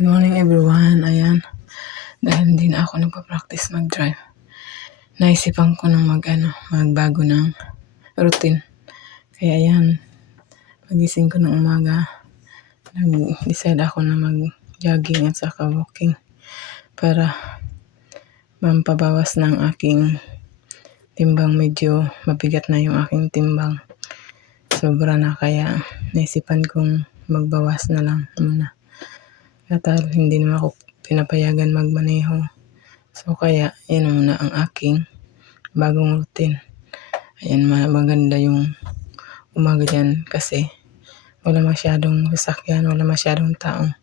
Good morning everyone. Ayan, dahil hindi na ako nagpa-practice mag-drive, naisipan ko ng magbago ng routine. Kaya ayan, pagising ko ng umaga, nag-decide ako na mag-jogging at saka walking para mampabawas ng aking timbang. Medyo mabigat na yung aking timbang. Sobra na, kaya naisipan kong magbawas na lang muna. At hindi naman ako pinapayagan magmaneho. So kaya yan muna ang aking bagong routine. Ayan, maganda yung umaga dyan kasi wala masyadong sasakyan, wala masyadong taong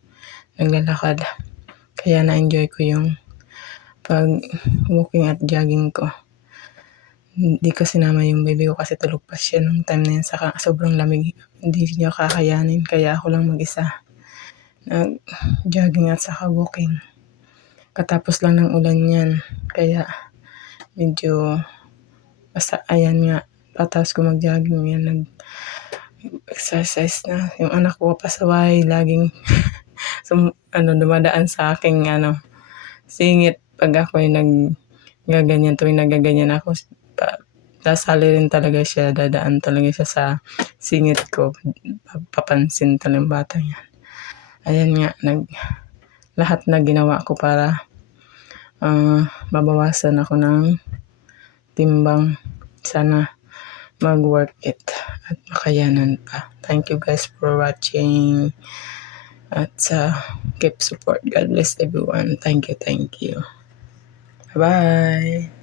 naglalakad. Kaya na-enjoy ko yung pag-walking at jogging ko. Hindi ko sinama yung baby ko kasi tulog pa siya nung time na yun. Saka sobrang lamig, hindi niya kakayanin. Kaya ako lang mag-isa nag-jogging at saka walking. Katapos lang ng ulan yan. Kaya medyo basta ayan nga. Patapos ko mag-jogging yan, nag-exercise na. Yung anak ko pasaway, laging dumadaan sa aking singit pag ako'y nagaganyan. Tuwing nagaganyan ako, dasali rin talaga siya, dadaan talaga siya sa singit ko. Papansin talagang bata niya. Ayan nga, lahat na ginawa ko para mabawasan ako ng timbang. Sana mag-work it at makayanan pa. Thank you guys for watching. At keep support. God bless everyone. Thank you. Bye-bye.